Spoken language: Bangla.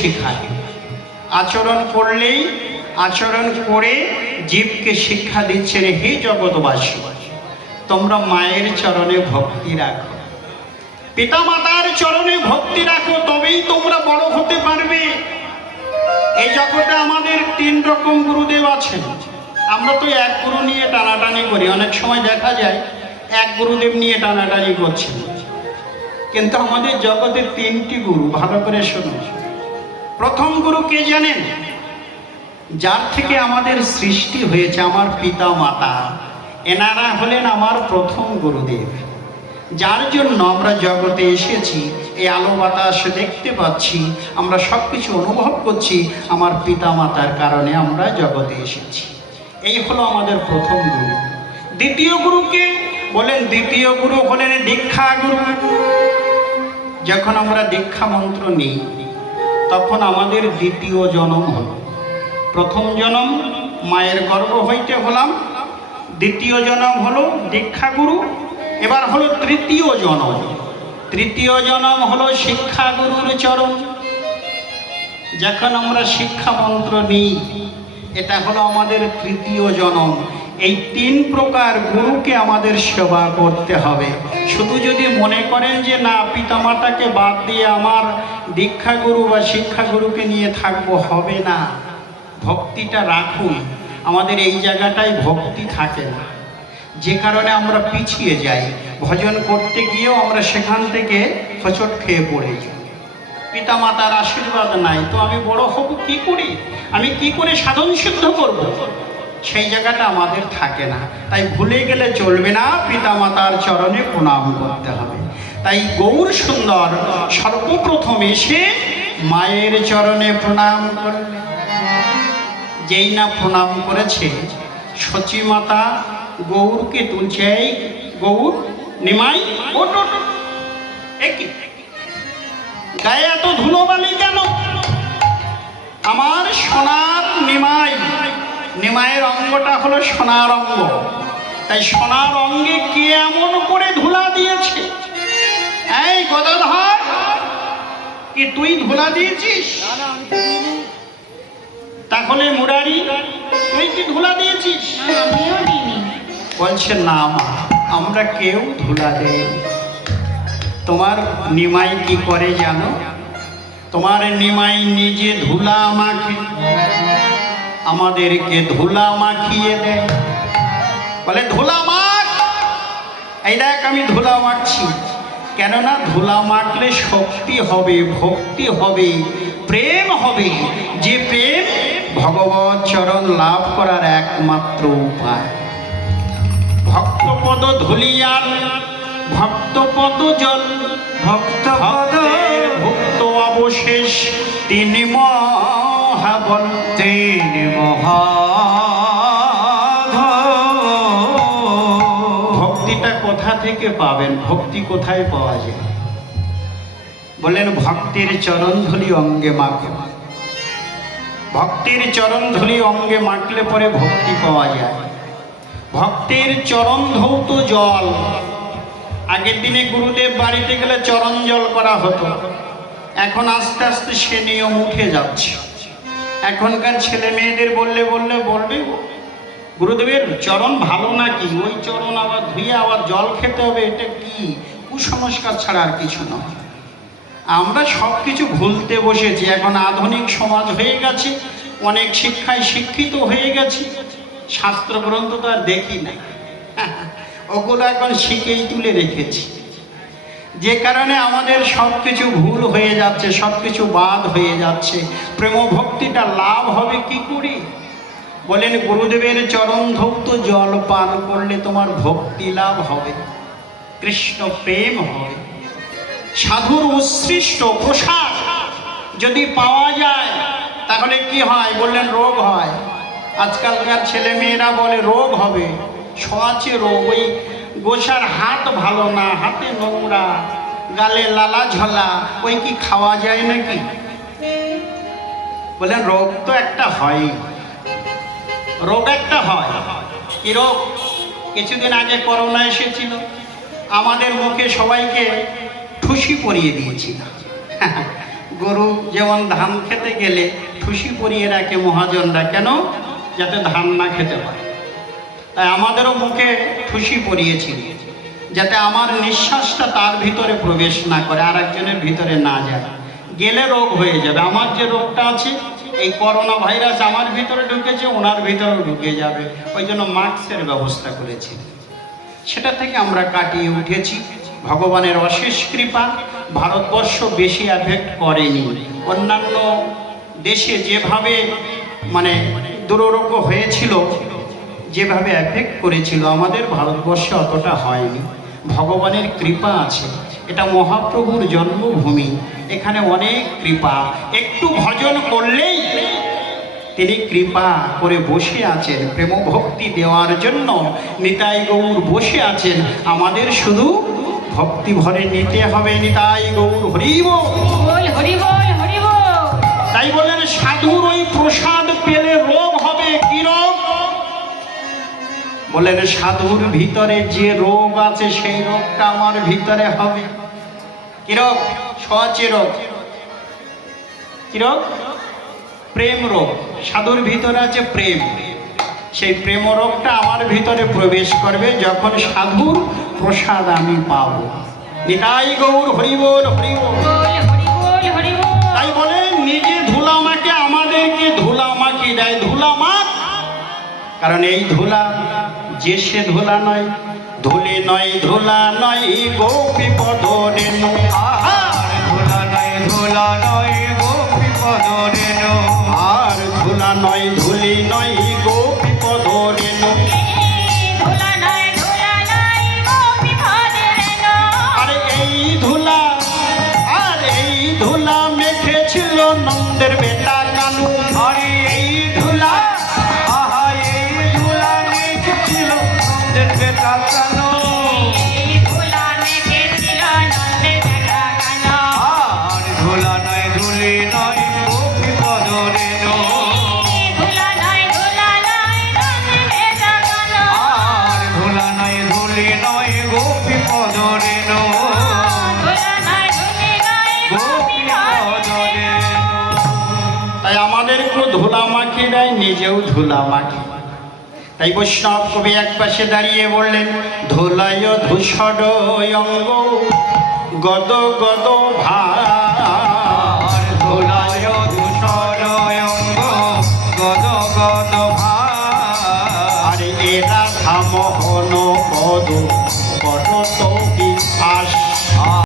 শেখায়। আচরণ করলেই আচরণ করে জীবকে শিক্ষা দিচ্ছেন, হে জগৎবাসী তোমরা মায়ের চরণে ভক্তি রাখো, পিতামাতার চরণে ভক্তি রাখো, তবেই তোমরা বড় হতে পারবে। এই জগতে আমাদের 3 রকম গুরুদেব আছেন। আমরা তো এক গুরু নিয়ে টানাটানি করি, অনেক সময় দেখা যায় এক গুরুদেব নিয়ে টানাটানি করছেন, কিন্তু আমাদের জগতে 3টি গুরু। ভালো করে শুনুন। প্রথম গুরু কে জানেন? যার থেকে আমাদের সৃষ্টি হয়েছে, আমার পিতা মাতা, এনারা হলেন আমার প্রথম গুরুদেব। যার জন্য আমরা জগতে এসেছি, এই আলো বাতাস দেখতে পাচ্ছি, আমরা সব কিছু অনুভব করছি, আমার পিতা মাতার কারণে আমরা জগতে এসেছি। এই হলো আমাদের প্রথম গুরু। দ্বিতীয় গুরুকে বলেন, দ্বিতীয় গুরু হলেন দীক্ষা গুরু। যখন আমরা দীক্ষা মন্ত্র নিই তখন আমাদের দ্বিতীয় জন্ম হলো। প্রথম জন্ম মায়ের গর্ভ হইতে হলাম, দ্বিতীয় জন্ম হলো দীক্ষা গুরু, এবার হলো তৃতীয় জন্ম। তৃতীয় জন্ম হলো শিক্ষা গুরুর চরণ। যখন আমরা শিক্ষা মন্ত্র নিই, এটা হলো আমাদের তৃতীয় জন্ম। এই 3 প্রকার গুরুকে আমাদের সেবা করতে হবে। শুধু যদি মনে করেন যে না, পিতামাতাকে বাদ দিয়ে আমার দীক্ষা গুরু বা শিক্ষা গুরুকে নিয়ে থাকবো, হবে না। ভক্তিটা রাখুন। আমাদের এই জায়গাটায় ভক্তি থাকে না, যে কারণে আমরা পিছিয়ে যাই। ভজন করতে গিয়েও আমরা সেখান থেকে হোঁচট খেয়ে পড়ে যাই। পিতামাতার আশীর্বাদ নাই তো আমি বড় হব কি করে, আমি কি করে সাধন সিদ্ধ করব, সেই জায়গাটা আমাদের থাকে না। তাই ভুলে গেলে চলবে না, পিতামাতার চরণে প্রণাম করতে হবে। তাই গৌর সুন্দর সর্বপ্রথম এসে মায়ের চরণে প্রণাম করলেন। যেই না প্রণাম করেছে, সচিমাতা গৌরকে তুলছে, এই গৌর নিমাই, গায়ে এত ধুলোবালি কেন? আমার সোনার নিমাই, নিমাইয়ের অঙ্গটা হলো সোনার অঙ্গ, তাই সোনার অঙ্গে কে এমন করে ধুলা দিয়েছে? এই গদাধর, কি তুই ধুলা দিয়েছিস? তাহলে মুরারি, তুই কি ধুলা দিয়েছিস? বলছে না মা, আমরা কেউ ধুলা দেই। তোমার নিমাই কি করে জানো? তোমার নিমাই নিজে ধুলা মাখে, আমাদেরকে ধুলা মাখিয়ে দেয়। বলে ধুলা মাখ, এই দেখ আমি ধুলা মাখছি। কেননা ধুলা মাখলে শক্তি হবে, ভক্তি হবে, প্রেম হবে, যে প্রেম ভগবত চরণ লাভ করার একমাত্র উপায়। ভক্তপদ ধুলিয়ার ভক্তপদ জল, ভক্তপদের ভুক্ত অবশেষ 3 মহাবল, 3 ভক্তিটা কোথা থেকে পাবেন? ভক্তি কোথায় পাওয়া যায়? বলেন ভক্তির চরণ ধুলি অঙ্গে মাখো। ভক্তির চরণ ধুলি অঙ্গে মাখলে পরে ভক্তি পাওয়া যায়। ভক্তির চরণ ধৌত জল, আগের দিনে গুরুদেব বাড়িতে গেলে চরণ জল করা হতো, এখন আস্তে আস্তে সে নিয়ম উঠে যাচ্ছে। এখনকার ছেলে মেয়েদের বললে বলবে গুরুদেবের চরণ ভালো নাকি, ওই চরণ আবার ধুয়ে আবার জল খেতে হবে, এটা কি কুসংস্কার ছাড়া আর কিছু নয়। আমরা সব কিছু ভুলতে বসেছি। এখন আধুনিক সমাজ হয়ে গেছে, অনেক শিক্ষায় শিক্ষিত হয়ে গেছি, শাস্ত্র গ্রন্থ তো আর দেখি না, ওগুলো এখন শিখেই তুলে রেখেছি। যে কারণে আমাদের সব কিছু ভুল হয়ে যাচ্ছে, সব কিছু বাদ হয়ে যাচ্ছে। প্রেম ভক্তিটা লাভ হবে কি করে? বলেন গুরুদেবের চরণ ধৌত জল পান করলে তোমার ভক্তি লাভ হবে, কৃষ্ণ প্রেম হবে। সাধুর উৎসৃষ্ট প্রসাদ যদি পাওয়া যায় তাহলে কি হয়? বললেন রোগ হয়। আজকালকার ছেলে মেয়েরা বলে রোগ হবে, ছোঁয়াচে রোগ। ওই গোসার হাত ভালো না, হাতে নোংরা, গালে লালা ঝলা, ওই কি খাওয়া যায় নাকি? বলেন রোগ তো একটা হয়, রোগ একটা হয়। কি রোগ? কিছুদিন আগে করোনা এসেছিল, আমাদের মুখে সবাইকে ঠুসি পরিয়ে দিয়েছিল। গরু যেমন ধান খেতে গেলে ঠুসি পরিয়ে রাখে মহাজনরা, কেন? যাতে ধান না খেতে পারে। তাই আমাদেরও মুখে ঠুসি পরিয়েছিল, যাতে আমার নিঃশ্বাসটা তার ভিতরে প্রবেশ না করে, আর একজনের ভিতরে না যায়, গেলে রোগ হয়ে যাবে। আমার যে রোগটা আছে, এই করোনা ভাইরাস আমার ভিতরে ঢুকেছে, ওনার ভিতরেও ঢুকে যাবে। ওই জন্য মাস্কের ব্যবস্থা করেছি, সেটা থেকে আমরা কাটিয়ে উঠেছি। ভগবানের অশেষ কৃপা, ভারতবর্ষ বেশি অ্যাফেক্ট করেনি। অন্যান্য দেশে যেভাবে মানে দুরারোগ্য হয়েছিল, যেভাবে অ্যাফেক্ট করেছিল, আমাদের ভারতবর্ষে অতটা হয়নি। ভগবানের কৃপা আছে, এটা মহাপ্রভুর জন্মভূমি, এখানে অনেক কৃপা। একটু ভজন করলেই তিনি কৃপা করে বসে আছেন, প্রেম ভক্তি দেওয়ার জন্য নিতাই গৌর বসে আছেন। আমাদের শুধু ভক্তি ভরে নিতে হবে। নিতাই গৌর হরি বল, হরি বল, হরি বল। তাই বলেন সাধুর ওই প্রসাদ পেলে রোগ হবে। কি রোগ? বলেন সাধুর ভিতরে যে রোগ আছে, সেই রোগটা আমার ভিতরে হবে। কি রোগ? সচে রোগ। কি রোগ? প্রেম রোগ। সাধুর ভিতরে আছে প্রেম, সেই প্রেম রোগটা আমার ভিতরে প্রবেশ করবে যখন সাধুর প্রসাদ আমি পাব। নিতাই গৌর হরি বল, হরি বল, হরি বল, হরি বল। তাই বলে নিজে ধুলা মাকে আমাদেরকে ধুলা মাখি দেয়, ধুলা মাখ। কারণ এই ধুলা যে সে ধুলা নয়, ধুলি নয়, ধুলা নয় গোপী পদ রেণু। ধুলা নয়, ধুলা নয় গোপী পদ রেণু। আর ধুলা নয়, ধুলি নয় গোপী পদ রেণু। আর এই ধুলা, আর এই ধুলা মেখেছিল নন্দের বেটা কানু। আর এই ধুলা, আহা এই ধুলা মেখেছিল নন্দের বেটা কানু। আর ধুলা নয়, ধুলি নয় গোপী পদ রেণু। আর ধুলা নয়, ধুলি নয় গোপী পদ রেণু। তাই আমাদেরকেও ধুলা মাখি দেয়, নিজেও ধুলা মাখি। তাই বৈষ্ণব কবি এক পাশে দাঁড়িয়ে বললেন, ধুলায় ধূসর অঙ্গ গদ গদ ভার। ধুলায় ধূসর অঙ্গ গদ গদ ভার। এরা মোহন পদ